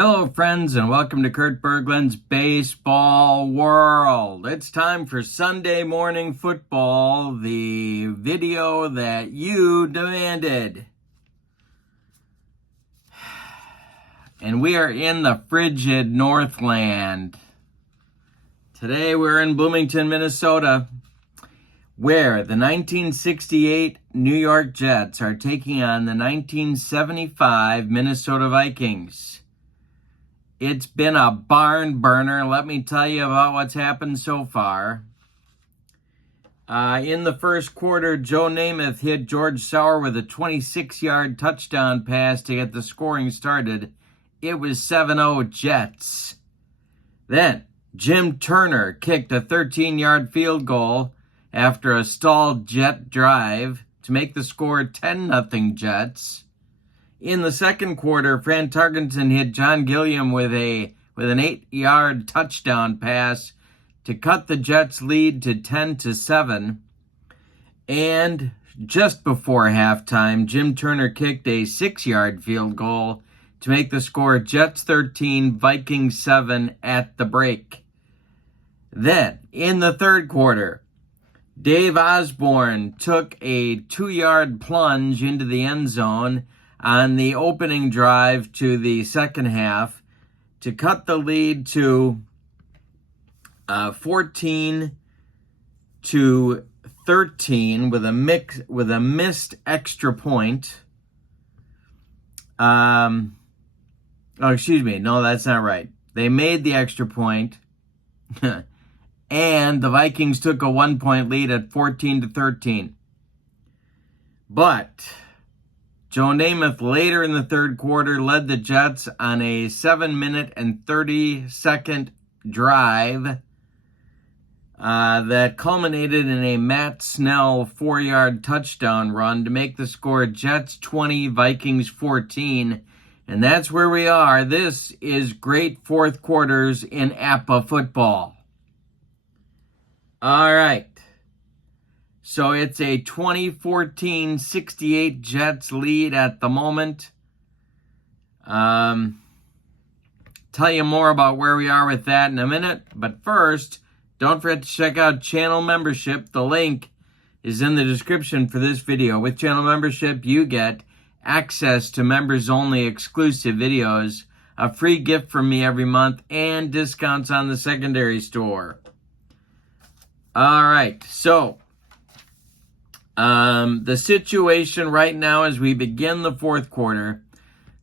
Hello, friends, and welcome to Kurt Berglund's Baseball World. It's time for Sunday Morning Football, the video that you demanded. And we are in the frigid Northland. Today we're in Bloomington, Minnesota, where the 1968 New York Jets are taking on the 1975 Minnesota Vikings. It's been a barn burner. Let me tell you about what's happened so far. In the first quarter, Joe Namath hit George Sauer with a 26-yard touchdown pass to get the scoring started. It was 7-0 Jets. Then, Jim Turner kicked a 13-yard field goal after a stalled Jet drive to make the score 10-0 Jets. In the second quarter, Fran Tarkenton hit John Gilliam with an 8-yard touchdown pass to cut the Jets' lead to 10-7. And just before halftime, Jim Turner kicked a 6-yard field goal to make the score Jets 13, Vikings 7 at the break. Then, in the third quarter, Dave Osborne took a 2-yard plunge into the end zone on the opening drive to the second half to cut the lead to 14-13 with a missed extra point. Excuse me. No, that's not right. They made the extra point. And the Vikings took a 1-point lead at 14-13. But Joe Namath later in the third quarter led the Jets on a 7-minute and 30-second drive that culminated in a Matt Snell 4-yard touchdown run to make the score Jets 20, Vikings 14. And that's where we are. This is great fourth quarters in APBA football. All right. So it's a 2014-68 Jets lead at the moment. Tell you more about where we are with that in a minute. But first, don't forget to check out channel membership. The link is in the description for this video. With channel membership, you get access to members-only exclusive videos, a free gift from me every month, and discounts on the secondary store. All right, so the situation right now as we begin the fourth quarter,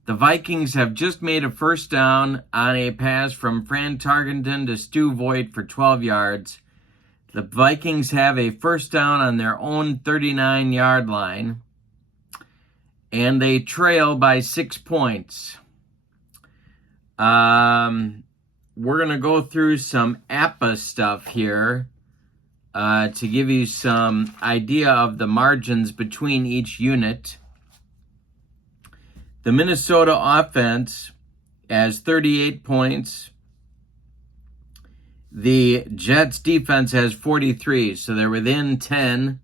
the Vikings have just made a first down on a pass from Fran Tarkenton to Stu Voigt for 12 yards. The Vikings have a first down on their own 39-yard line, and they trail by 6 points. We're going to go through some APBA stuff here to give you some idea of the margins between each unit. The Minnesota offense has 38 points. The Jets defense has 43, so they're within 10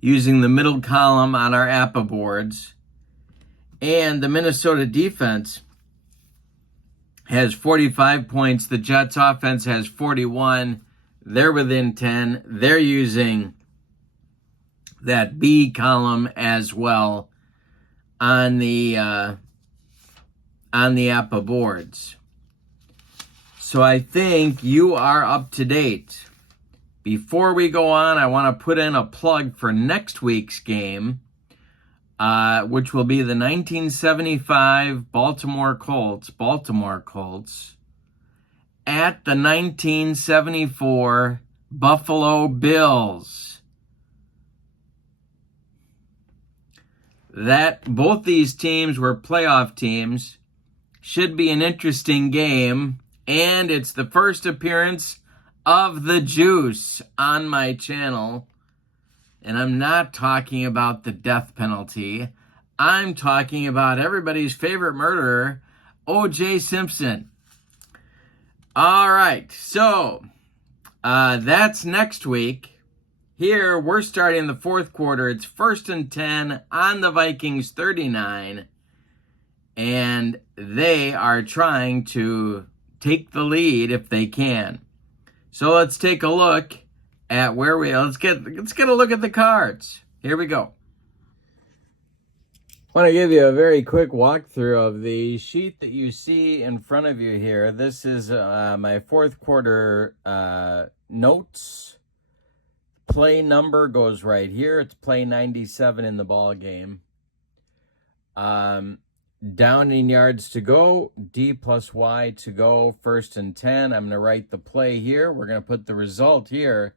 using the middle column on our APBA boards. And the Minnesota defense has 45 points. The Jets offense has 41. They're within 10. They're using that B column as well on the APBA boards. So I think you are up to date. Before we go on, I want to put in a plug for next week's game, which will be the 1975 Baltimore Colts at the 1974 Buffalo Bills. Both these teams were playoff teams. Should be an interesting game, and it's the first appearance of the Juice on my channel. And I'm not talking about the death penalty. I'm talking about everybody's favorite murderer, O.J. Simpson. All right, so that's next week. Here, we're starting the fourth quarter. It's 1st and 10 on the Vikings 39. and they are trying to take the lead if they can. So let's take a look at where let's get a look at the cards. Here we go. I want to give you a very quick walkthrough of the sheet that you see in front of you here. This is my fourth quarter notes. Play number goes right here. It's play 97 in the ball game. Down in yards to go, D plus Y to go, 1st and 10. I'm going to write the play here. We're going to put the result here.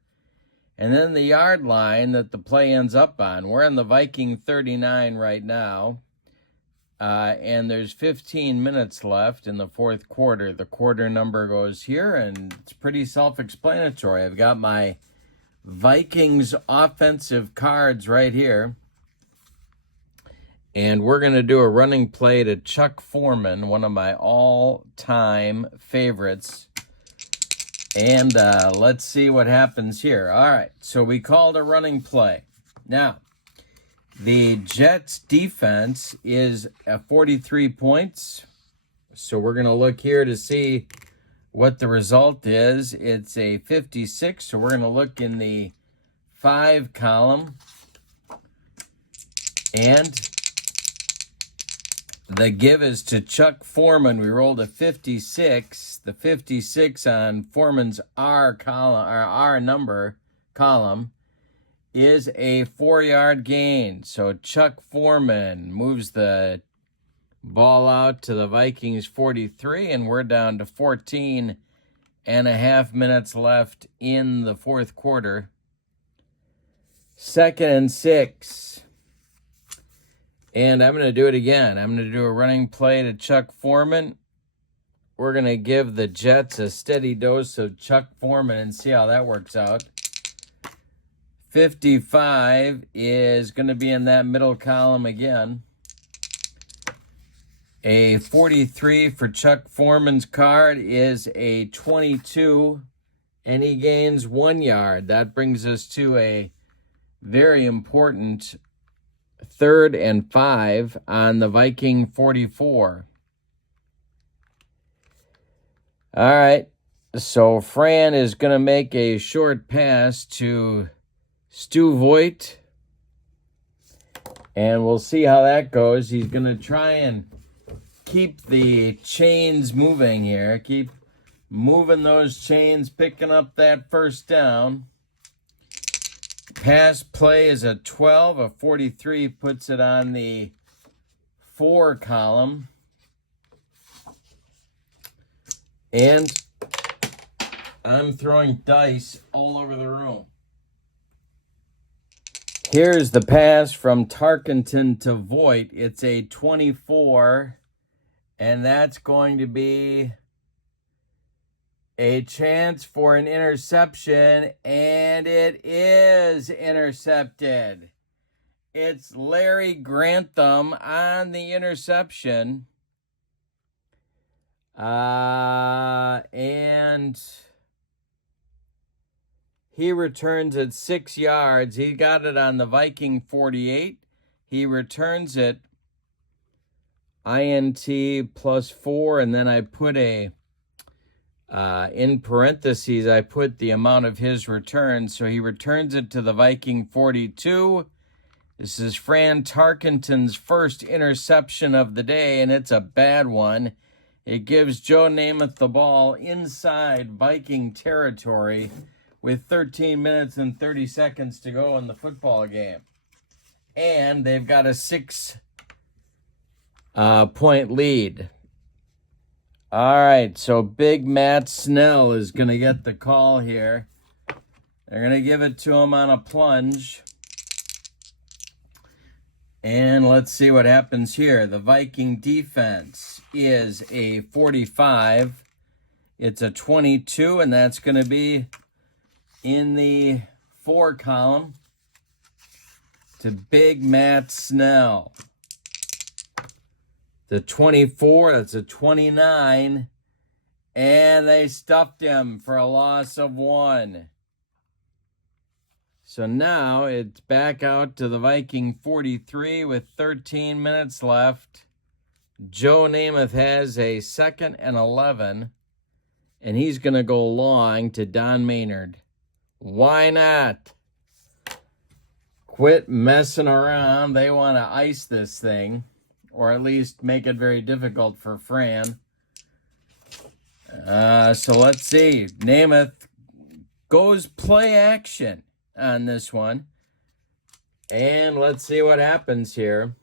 And then the yard line that the play ends up on. We're on the Viking 39 right now. And there's 15 minutes left in the fourth quarter. The quarter number goes here, and it's pretty self-explanatory. I've got my Vikings offensive cards right here. And we're going to do a running play to Chuck Foreman, one of my all-time favorites. And let's see what happens here. All right, so we called a running play. Now, the Jets defense is at 43 points. So we're going to look here to see what the result is. It's a 56, so we're going to look in the 5 column. And the give is to Chuck Foreman. We rolled a 56. The 56 on Foreman's R column, or R number column, is a 4-yard gain. So Chuck Foreman moves the ball out to the Vikings 43, and we're down to 14 and a half minutes left in the fourth quarter. 2nd and 6. And I'm going to do it again. I'm going to do a running play to Chuck Foreman. We're going to give the Jets a steady dose of Chuck Foreman and see how that works out. 55 is going to be in that middle column again. A 43 for Chuck Foreman's card is a 22, and he gains 1 yard. That brings us to a very important 3rd and 5 on the Viking 44. All right, so Fran is going to make a short pass to Stu Voigt, and we'll see how that goes. He's going to try and keep the chains moving here. Keep moving those chains, picking up that first down. Pass play is a 12. A 43 puts it on the 4 column. And I'm throwing dice all over the room. Here's the pass from Tarkenton to Voigt. It's a 24, and that's going to be a chance for an interception, and it is intercepted. It's Larry Grantham on the interception. And he returns it 6 yards. He got it on the Viking 48. He returns it INT +4, and then I put a in parentheses, I put the amount of his return. So he returns it to the Viking 42. This is Fran Tarkenton's first interception of the day, and it's a bad one. It gives Joe Namath the ball inside Viking territory with 13 minutes and 30 seconds to go in the football game. And they've got a 6-point lead. All right, so Big Matt Snell is going to get the call here. They're going to give it to him on a plunge. And let's see what happens here. The Viking defense is a 45. It's a 22, and that's going to be in the 4 column to Big Matt Snell. The 24, that's a 29, and they stuffed him for a loss of 1. So now it's back out to the Viking 43 with 13 minutes left. Joe Namath has a 2nd and 11, and he's going to go long to Don Maynard. Why not? Quit messing around. They want to ice this thing, or at least make it very difficult for Fran. So let's see. Namath goes play action on this one. And let's see what happens here.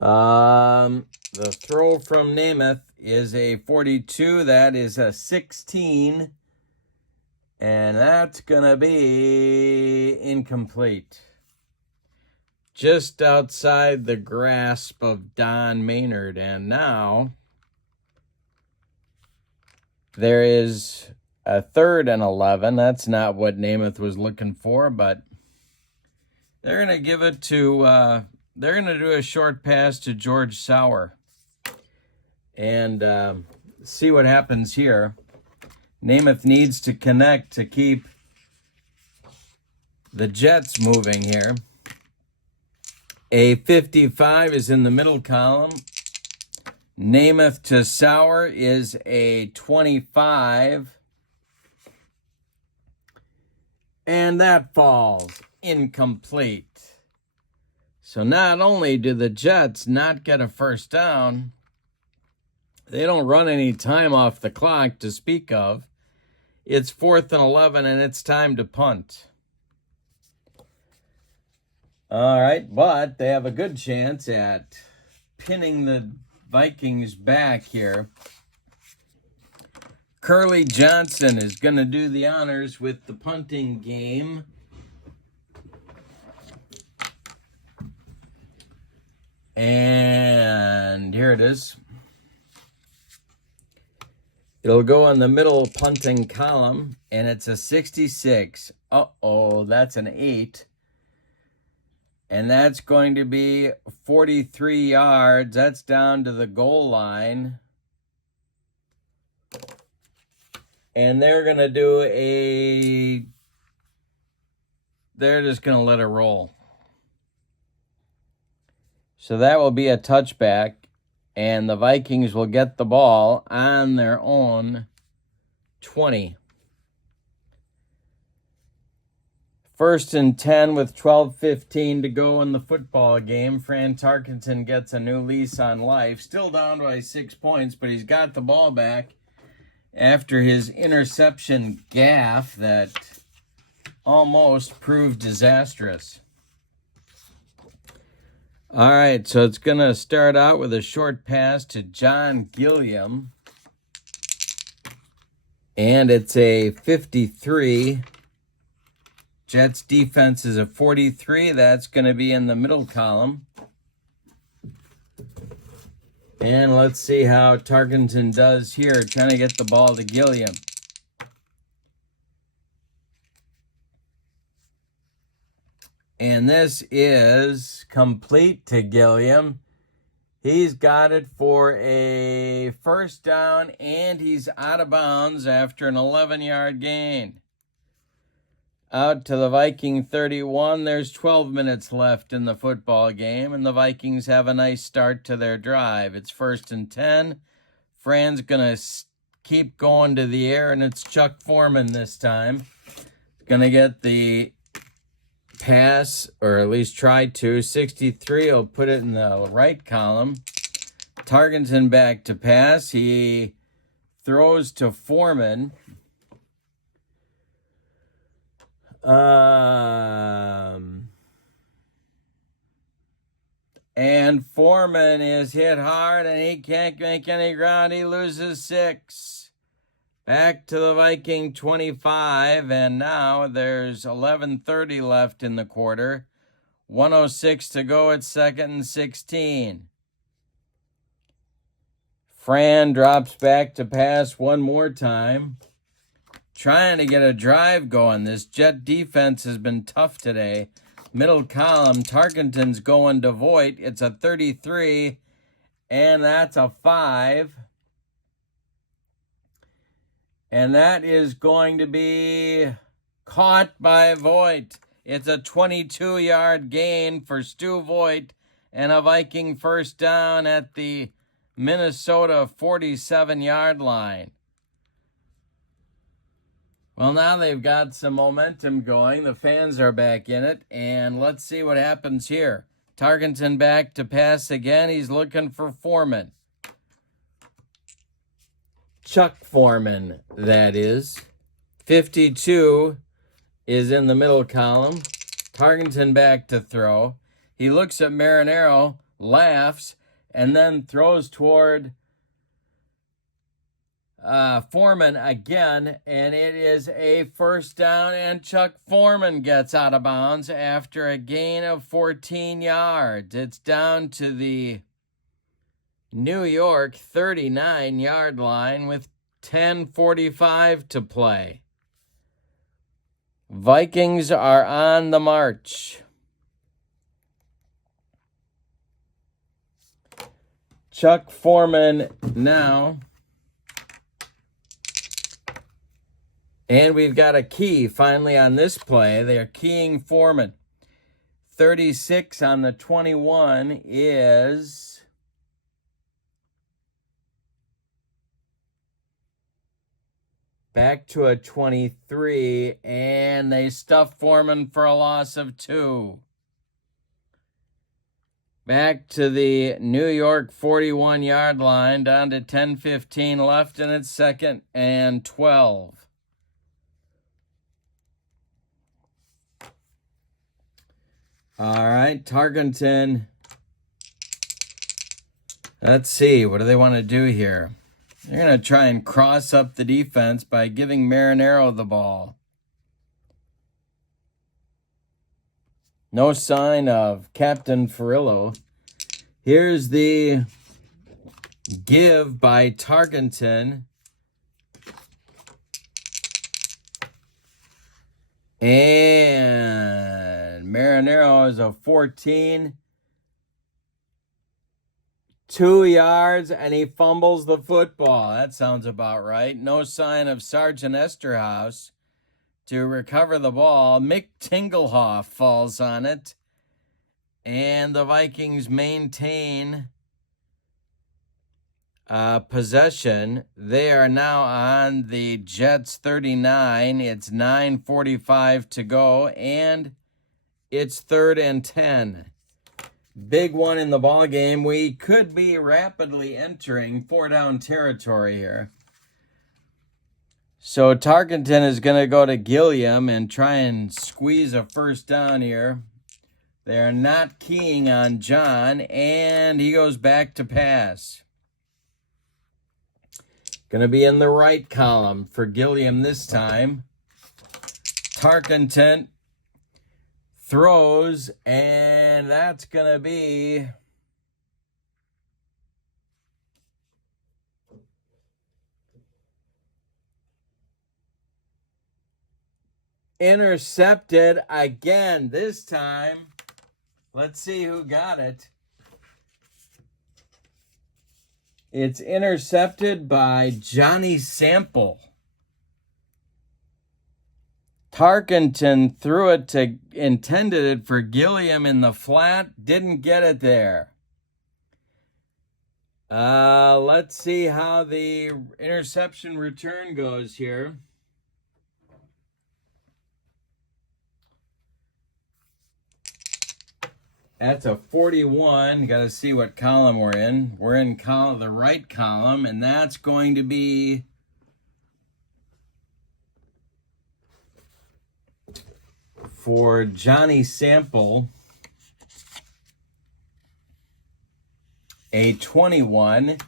The throw from Namath is a 42. That is a 16. And that's going to be incomplete. Just outside the grasp of Don Maynard. And now there is a 3rd and 11. That's not what Namath was looking for, but they're going to give it to, they're going to do a short pass to George Sauer. And see what happens here. Namath needs to connect to keep the Jets moving here. A 55 is in the middle column. Namath to Sauer is a 25. And that falls incomplete. So not only do the Jets not get a first down, they don't run any time off the clock to speak of. It's 4th and 11, and it's time to punt. All right, but they have a good chance at pinning the Vikings back here. Curly Johnson is going to do the honors with the punting game. And here it is. It'll go in the middle punting column, and it's a 66. Uh-oh, that's an 8. And that's going to be 43 yards. That's down to the goal line. And they're going to do they're just going to let it roll. So that will be a touchback. And the Vikings will get the ball on their own 20. 1st and 10 with 12:15 to go in the football game. Fran Tarkenton gets a new lease on life. Still down by 6 points, but he's got the ball back after his interception gaffe that almost proved disastrous. All right, so it's going to start out with a short pass to John Gilliam. And it's a 53. Jets defense is a 43. That's going to be in the middle column. And let's see how Tarkenton does here, trying to get the ball to Gilliam. And this is complete to Gilliam. He's got it for a first down, and he's out of bounds after an 11-yard gain. Out to the Viking 31. There's 12 minutes left in the football game, and the Vikings have a nice start to their drive. It's 1st and 10. Fran's going to keep going to the air, and it's Chuck Foreman this time. Going to get the pass, or at least try to. 63 will put it in the right column. Tarkenton back to pass. He throws to Foreman. And Foreman is hit hard, and he can't make any ground. He loses 6. Back to the Viking 25, and now there's 11:30 left in the quarter. 1:06 to go at 2nd and 16. Fran drops back to pass one more time, trying to get a drive going. This Jet defense has been tough today. Middle column, Tarkenton's going to Voigt. It's a 33, and that's a 5. And that is going to be caught by Voigt. It's a 22-yard gain for Stu Voigt, and a Viking first down at the Minnesota 47-yard line. Well, now they've got some momentum going. The fans are back in it, and let's see what happens here. Tarkenton back to pass again. He's looking for Foreman. Chuck Foreman, that is. 52 is in the middle column. Tarkenton back to throw. He looks at Marinero, laughs, and then throws toward Foreman again, and it is a first down, and Chuck Foreman gets out of bounds after a gain of 14 yards. It's down to the New York 39-yard line with 10:45 to play. Vikings are on the march. Chuck Foreman now. And we've got a key finally on this play. They are keying Foreman. 36 on the 21 is back to a 23, and they stuff Foreman for a loss of 2. Back to the New York 41-yard line, down to 10:15 left, and it's 2nd and 12. All right, Tarkenton. Let's see, what do they want to do here? They're going to try and cross up the defense by giving Marinero the ball. No sign of Captain Furillo. Here's the give by Tarkenton. And Marinero is a 14. 2 yards, and he fumbles the football. That sounds about right. No sign of Sergeant Esterhaus to recover the ball. Mick Tingelhoff falls on it. And the Vikings maintain possession. They are now on the Jets 39. It's 9:45 to go, and it's 3rd and 10. Big one in the ball game. We could be rapidly entering 4-down territory here. So Tarkenton is going to go to Gilliam and try and squeeze a first down here. They're not keying on John, and he goes back to pass. Going to be in the right column for Gilliam this time. Tarkenton throws, and that's going to be intercepted again this time. Let's see who got it. It's intercepted by Johnny Sample. Tarkenton threw it intended it for Gilliam in the flat, didn't get it there. Let's see how the interception return goes here. That's a 41. Got to see what column we're in. We're in the right column, and that's going to be for Johnny Sample, a 21,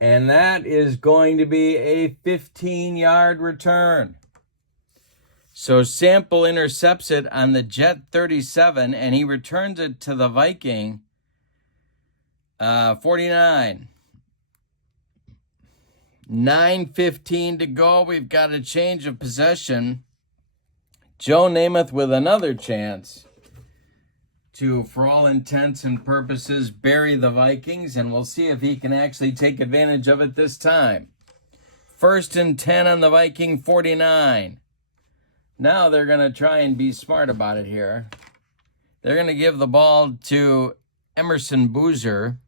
and that is going to be a 15-yard return. So Sample intercepts it on the Jet 37, and he returns it to the Viking 49. 9:15 to go. We've got a change of possession. Joe Namath with another chance to, for all intents and purposes, bury the Vikings, and we'll see if he can actually take advantage of it this time. 1st and 10 on the Viking 49. Now they're going to try and be smart about it here. They're going to give the ball to Emerson Boozer.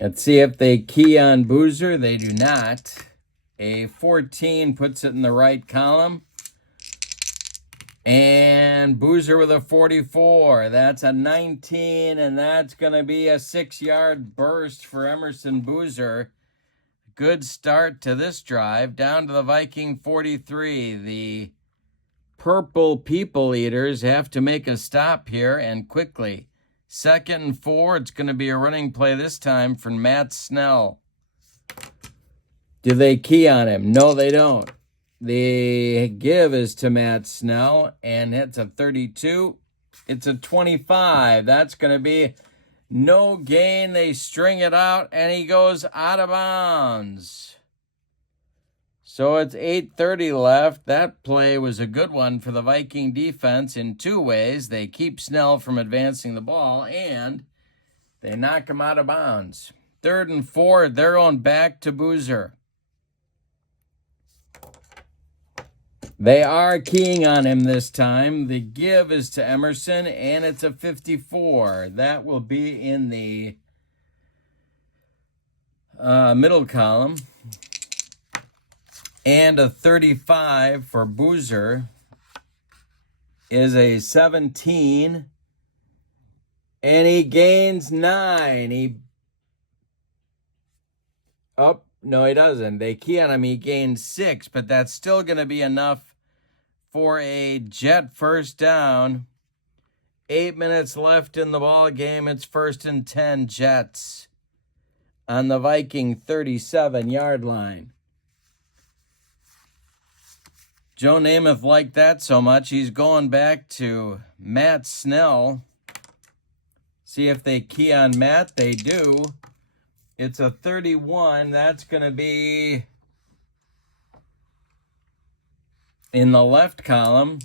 Let's see if they key on Boozer. They do not. A 14 puts it in the right column. And Boozer with a 44. That's a 19, and that's going to be a 6-yard burst for Emerson Boozer. Good start to this drive. Down to the Viking 43. The Purple People Eaters have to make a stop here, and quickly. 2nd and 4. It's going to be a running play this time for Matt Snell. Do they key on him? No, they don't. The give is to Matt Snell, and it's a 32. It's a 25. That's going to be no gain. They string it out, and he goes out of bounds. So it's 8:30 left. That play was a good one for the Viking defense in two ways. They keep Snell from advancing the ball, and they knock him out of bounds. 3rd and 4, they're going back to Boozer. They are keying on him this time. The give is to Emerson, and it's a 54. That will be in the middle column. And a 35 for Boozer is a 17. And he gains 9. No, he doesn't. They key on him. He gains 6, but that's still going to be enough for a Jet first down. 8 minutes left in the ball game. It's 1st and 10 Jets on the Viking 37-yard line. Joe Namath liked that so much, he's going back to Matt Snell. See if they key on Matt. They do. It's a 31. That's going to be in the left column.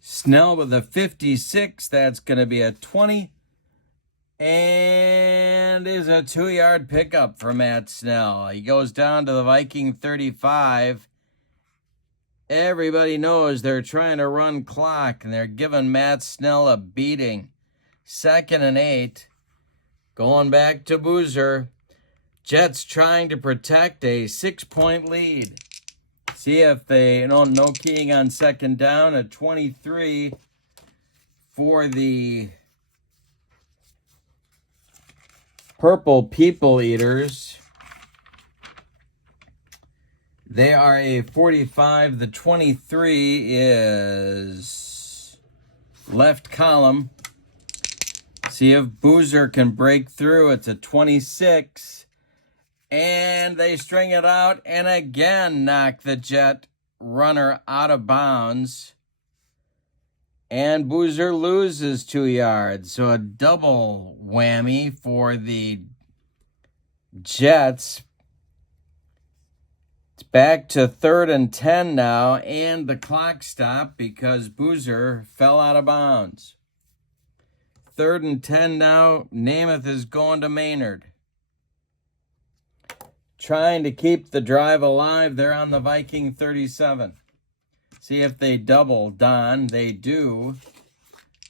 Snell with a 56. That's going to be a 20. And is a 2-yard pickup for Matt Snell. He goes down to the Viking 35. Everybody knows they're trying to run clock, and they're giving Matt Snell a beating. 2nd and 8. Going back to Boozer. Jets trying to protect a 6-point lead. See if they, no keying on 2nd down. A 23 for the Purple People Eaters. They are a 45. The 23 is left column. See if Boozer can break through. It's a 26. And they string it out and again knock the Jet runner out of bounds. And Boozer loses 2 yards. So a double whammy for the Jets. It's back to 3rd and 10 now, and the clock stopped because Boozer fell out of bounds. 3rd and 10 now. Namath is going to Maynard. Trying to keep the drive alive. They're on the Viking 37. See if they double Don. They do.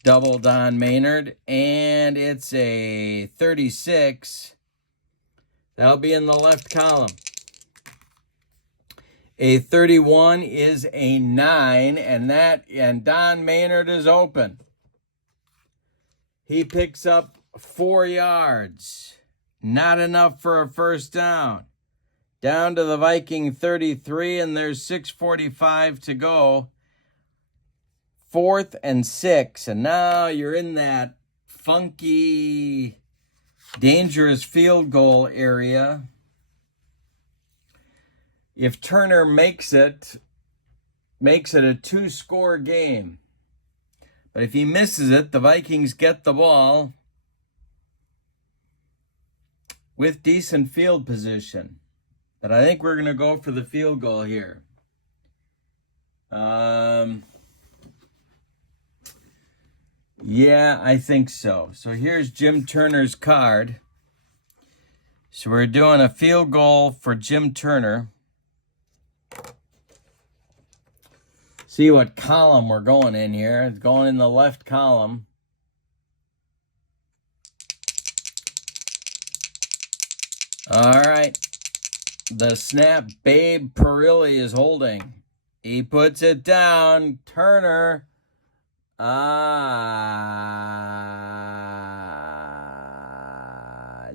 Double Don Maynard, and it's a 36. That'll be in the left column. A 31 is a 9, and Don Maynard is open. He picks up 4 yards. Not enough for a first down. Down to the Viking 33, and there's 6:45 to go. 4th and 6, and now you're in that funky, dangerous field goal area. If Turner makes it a 2-score game. But if he misses it, the Vikings get the ball with decent field position. But I think we're going to go for the field goal here. Yeah, I think so. So here's Jim Turner's card. So we're doing a field goal for Jim Turner. See what column we're going in here. It's going in the left column. All right. The snap Babe Parilli is holding. He puts it down. Turner.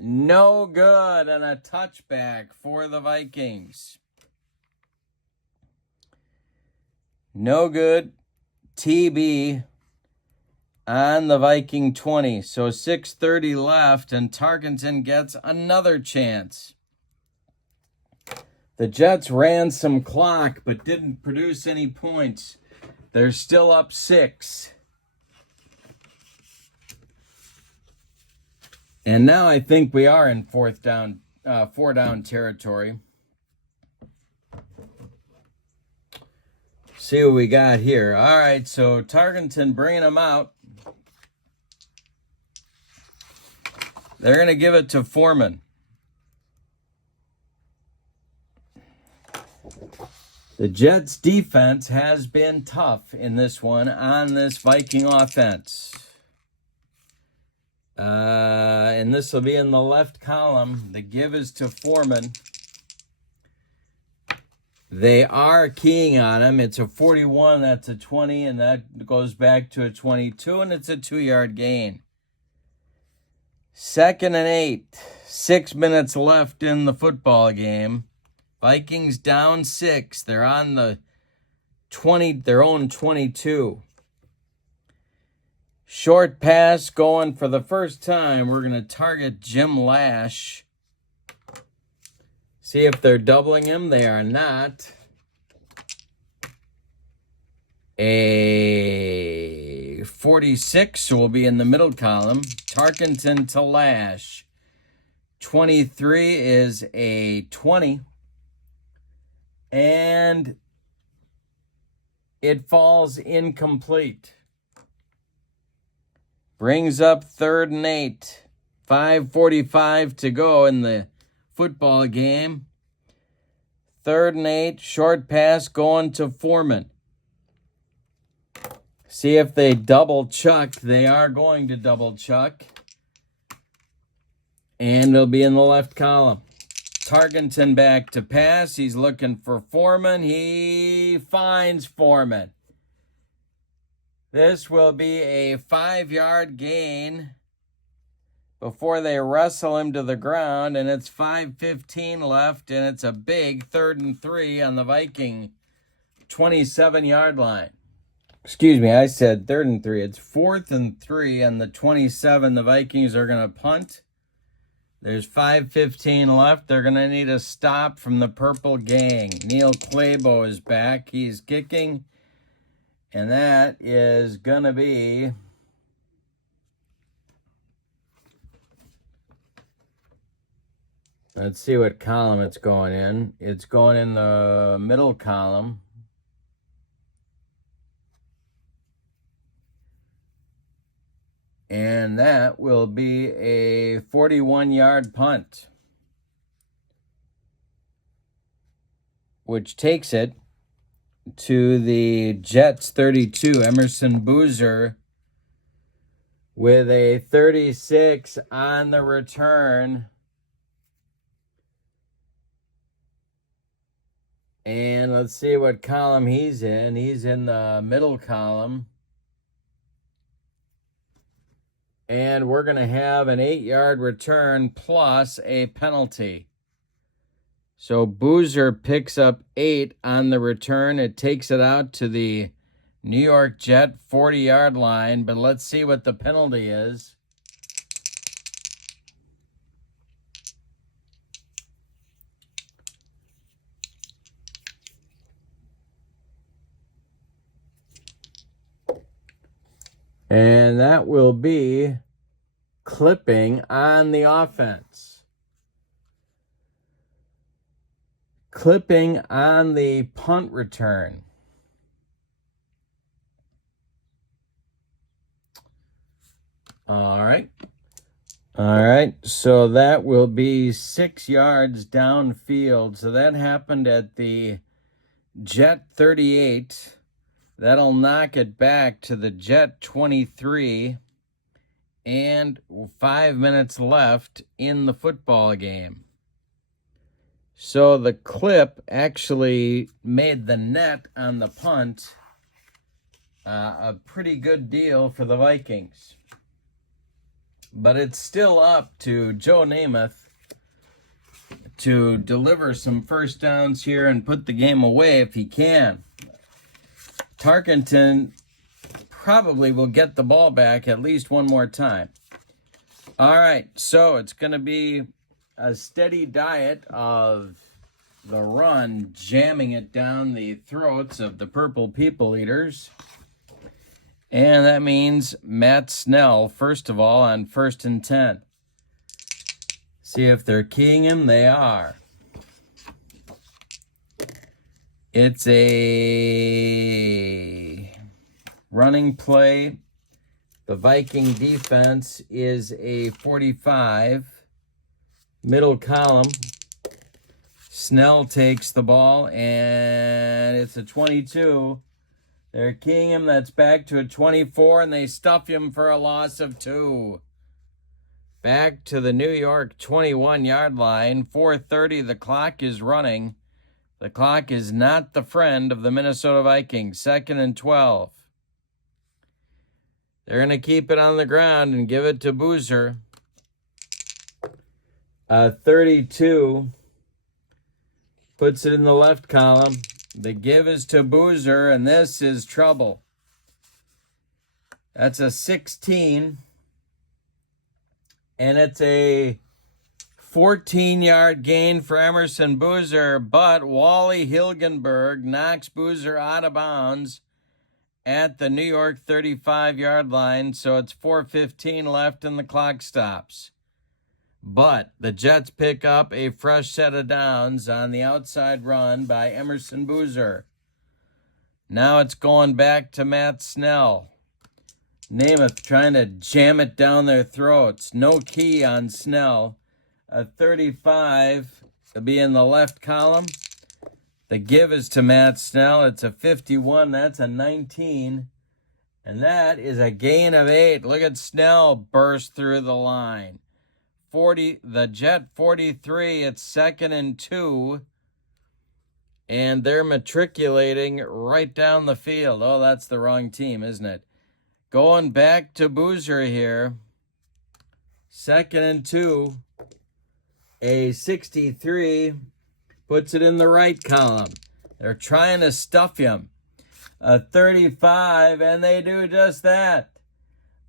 No good, and a touchback for the Vikings. No good. TB on the Viking 20. So 6:30 left, and Tarkenton gets another chance. The Jets ran some clock, but didn't produce any points. They're still up 6. And now I think we are in 4 down territory. See what we got here. All right, so Tarkenton bringing them out. They're going to give it to Foreman. The Jets' defense has been tough in this one on this Viking offense. And this will be in the left column. The give is to Foreman. They are keying on him. It's a 41, that's a 20, and that goes back to a 22, and it's a 2-yard gain. 2nd and 8. 6 minutes left in the football game. Vikings down 6. They're on the 20, their own 22. Short pass going for the first time. We're going to target Jim Lash. See if they're doubling him. They are not. A 46 will be in the middle column. Tarkenton to Lash. 23 is a 20. And it falls incomplete. Brings up 3rd and 8. 5:45 to go in the football game. 3rd and 8. Short pass going to Foreman. See if they double chuck. They are going to double chuck. And it'll be in the left column. Tarkenton back to pass. He's looking for Foreman. He finds Foreman. This will be a 5-yard gain before they wrestle him to the ground, and it's 5:15 left, and it's a big 3rd and 3 on the Viking 27-yard line. Excuse me, I said 3rd and 3. It's 4th and 3 on the 27. The Vikings are going to punt. There's 5:15 left. They're going to need a stop from the Purple Gang. Neil Clabo is back. He's kicking. And that is going to be let's see what column it's going in. It's going in the middle column. And that will be a 41-yard punt, which takes it to the Jets 32. Emerson Boozer with a 36 on the return. And let's see what column he's in. He's in the middle column. And we're going to have an 8-yard return plus a penalty. So Boozer picks up 8 on the return. It takes it out to the New York Jet 40-yard line. But let's see what the penalty is. And that will be clipping on the offense. Clipping on the punt return. All right. So that will be 6 yards downfield. So that happened at the Jet 38. That'll knock it back to the Jet 23, and 5 minutes left in the football game. So the clip actually made the net on the punt a pretty good deal for the Vikings. But it's still up to Joe Namath to deliver some first downs here and put the game away if he can. Tarkenton probably will get the ball back at least one more time. All right, so it's going to be a steady diet of the run, jamming it down the throats of the Purple People Eaters. And that means Matt Snell, first of all, on 1st and 10. See if they're keying him. They are. It's a running play. The Viking defense is a 45. Middle column. Snell takes the ball, and it's a 22. They're keying him. That's back to a 24, and they stuff him for a loss of 2. Back to the New York 21-yard line. 4:30, the clock is running. The clock is not the friend of the Minnesota Vikings. 2nd and 12. They're going to keep it on the ground and give it to Boozer. 32 puts it in the left column. The give is to Boozer, and this is trouble. That's a 16, and it's a 14-yard gain for Emerson Boozer, but Wally Hilgenberg knocks Boozer out of bounds at the New York 35-yard line, so it's 4:15 left and the clock stops. But the Jets pick up a fresh set of downs on the outside run by Emerson Boozer. Now it's going back to Matt Snell. Namath trying to jam it down their throats. No key on Snell. A 35 to be in the left column. The give is to Matt Snell. It's a 51. That's a 19. And that is a gain of 8. Look at Snell burst through the line. The Jet 43, it's 2nd and 2. And they're matriculating right down the field. Oh, that's the wrong team, isn't it? Going back to Boozer here. 2nd and 2. A 63 puts it in the right column. They're trying to stuff him. A 35, and they do just that.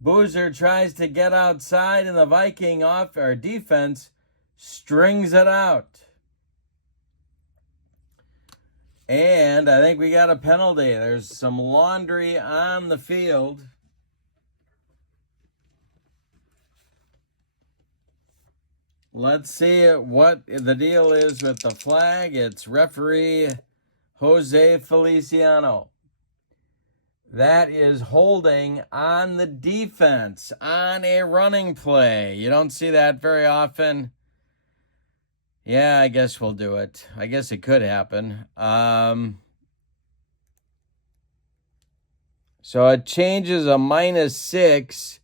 Boozer tries to get outside, and the Viking defense strings it out. And I think we got a penalty. There's some laundry on the field. Let's see what the deal is with the flag. It's referee Jose Feliciano. That is holding on the defense on a running play. You don't see that very often. Yeah, I guess we'll do it. I guess it could happen. So it changes a -6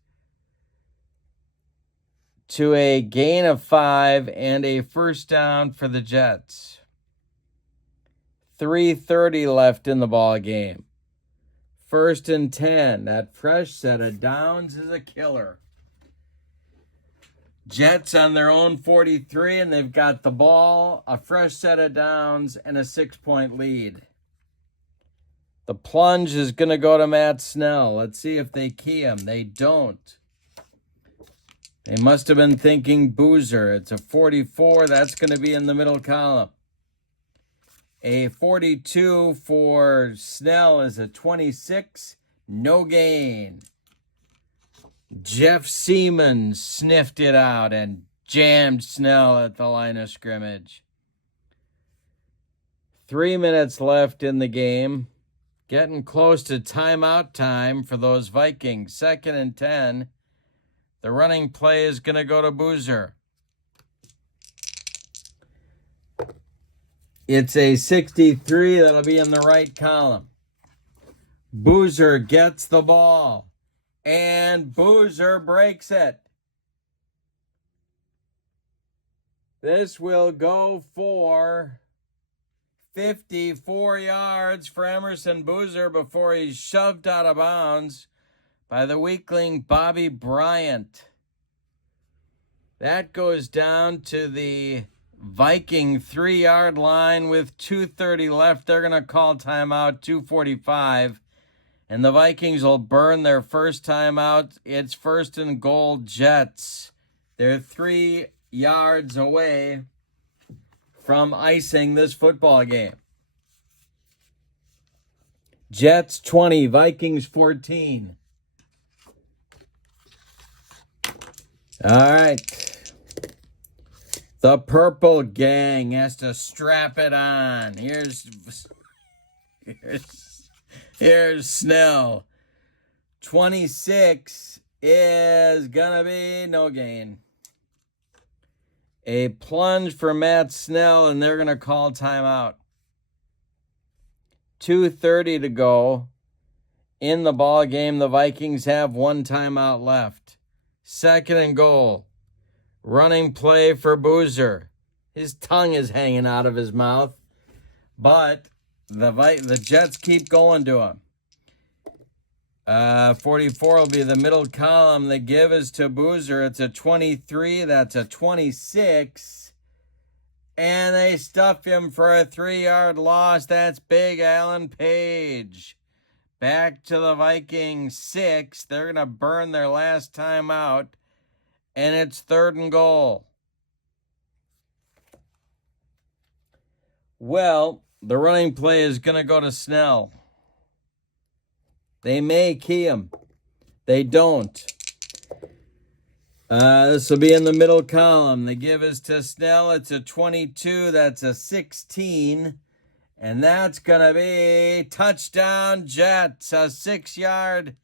to a gain of 5 and a first down for the Jets. 3:30 left in the ball game. 1st and 10. That fresh set of downs is a killer. Jets on their own 43, and they've got the ball, a fresh set of downs, and a 6-point lead. The plunge is going to go to Matt Snell. Let's see if they key him. They don't. They must have been thinking Boozer. It's a 44. That's going to be in the middle column. A 42 for Snell is a 26. No gain. Jeff Seaman sniffed it out and jammed Snell at the line of scrimmage. 3 minutes left in the game. Getting close to timeout time for those Vikings. 2nd and 10. The running play is going to go to Boozer. It's a 63 that'll be in the right column. Boozer gets the ball, and Boozer breaks it. This will go for 54 yards for Emerson Boozer before he's shoved out of bounds by the weakling Bobby Bryant. That goes down to the Viking 3-yard line with 2:30 left. They're going to call timeout, 2:45. And the Vikings will burn their first timeout. It's 1st and goal, Jets. They're 3 yards away from icing this football game. Jets 20, Vikings 14. All right. The Purple Gang has to strap it on. Here's Snell. 26 is going to be no gain. A plunge for Matt Snell, and they're going to call timeout. 2:30 to go in the ball game. The Vikings have 1 timeout left. 2nd and goal. Running play for Boozer. His tongue is hanging out of his mouth, but the Jets keep going to him. 44 will be the middle column. The give is to Boozer. It's a 23. That's a 26. And they stuff him for a 3-yard loss. That's Big Alan Page. Back to the Vikings 6. They're going to burn their last time out. And it's 3rd and goal. Well, the running play is going to go to Snell. They may key him. They don't. This will be in the middle column. The give is to Snell. It's a 22. That's a 16. And that's going to be touchdown Jets. A 6-yard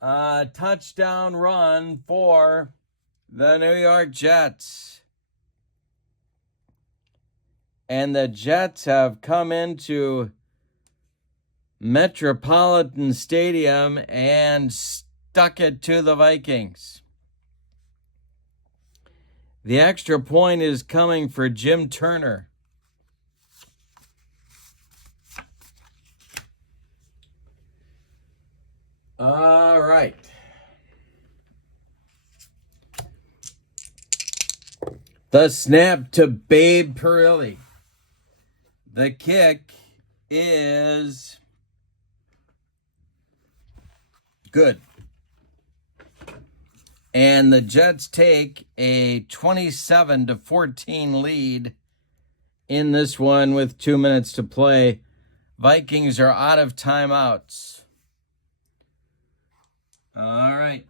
touchdown run for the New York Jets. And the Jets have come into Metropolitan Stadium and stuck it to the Vikings. The extra point is coming for Jim Turner. All right. The snap to Babe Perilli. The kick is good. And the Jets take a 27-14 lead in this one with 2 minutes to play. Vikings are out of timeouts. All right.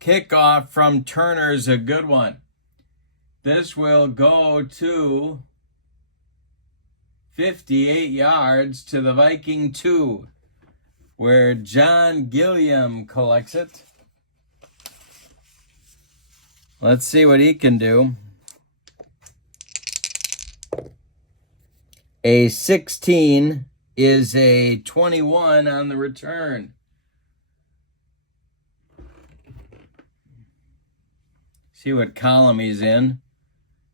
Kickoff from Turner's a good one. This will go to 58 yards to the Viking 2, where John Gilliam collects it. Let's see what he can do. A 16 is a 21 on the return. See what column he's in.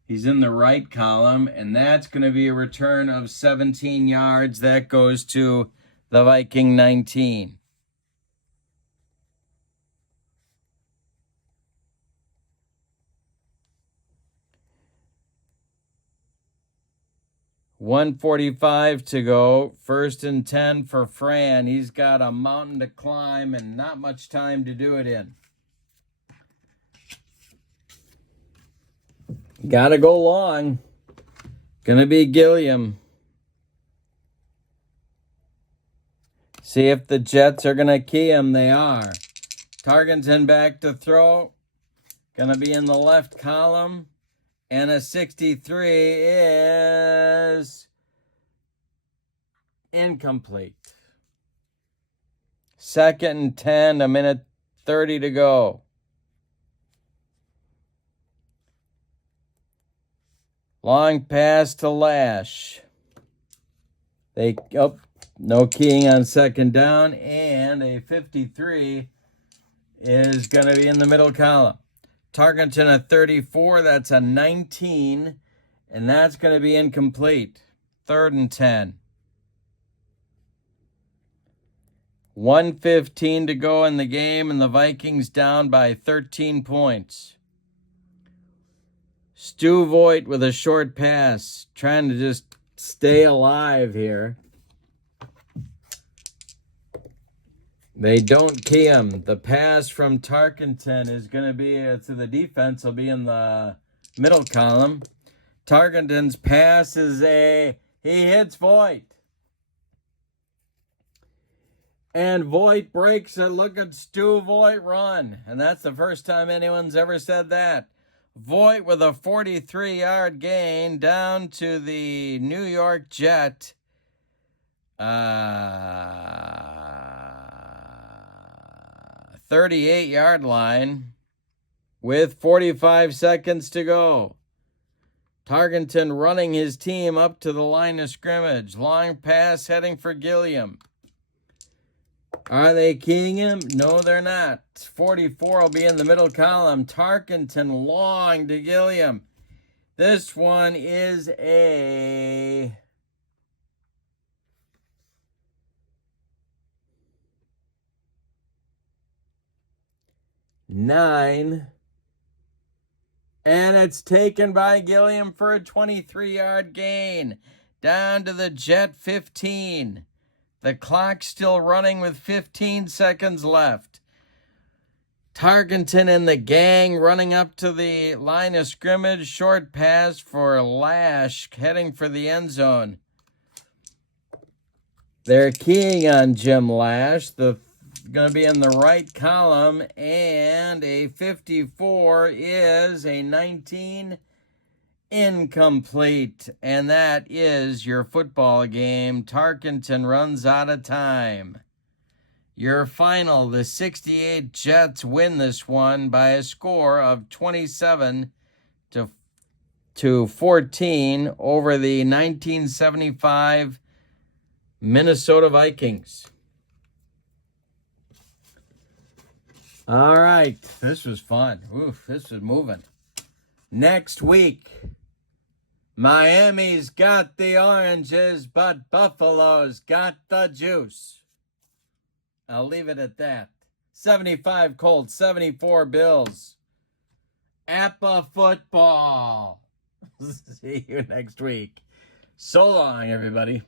He's in the right column, and that's going to be a return of 17 yards. That goes to the Viking 19. $1:45 to go. 1st and 10 for Fran. He's got a mountain to climb and not much time to do it in. Gotta go long. Gonna be Gilliam. See if the Jets are gonna key him. They are. Tarkenton back to throw. Gonna be in the left column. And a 63 is incomplete. 2nd and 10, 1:30 to go. Long pass to Lash. No keying on second down, and a 53 is going to be in the middle column. Tarkenton a 34, that's a 19, and that's going to be incomplete. 3rd and 10. 1:15 to go in the game, and the Vikings down by 13 points. Stu Voigt with a short pass, trying to just stay alive here. They don't key him. The pass from Tarkenton is going to be to the defense. Will be in the middle column. Tarkenton's pass is he hits Voigt. And Voigt breaks it. Look at Stu Voigt run. And that's the first time anyone's ever said that. Voigt with a 43-yard gain down to the New York Jet. 38-yard line with 45 seconds to go. Tarkenton running his team up to the line of scrimmage. Long pass heading for Gilliam. Are they keying him? No, they're not. 44 will be in the middle column. Tarkenton long to Gilliam. This one is a 9. And it's taken by Gilliam for a 23-yard gain. Down to the Jet 15. The clock's still running with 15 seconds left. Tarkenton and the gang running up to the line of scrimmage. Short pass for Lash heading for the end zone. They're keying on Jim Lash. Going to be in the right column. And a 54 is a 19. Incomplete, and that is your football game. Tarkenton runs out of time. Your final, the 68 Jets win this one by a score of 27 to 14 over the 1975 Minnesota Vikings. All right, this was fun. Oof, this was moving. Next week, Miami's got the oranges, but Buffalo's got the juice. I'll leave it at that. 75 Colts, 74 Bills. APBA football. See you next week. So long, everybody.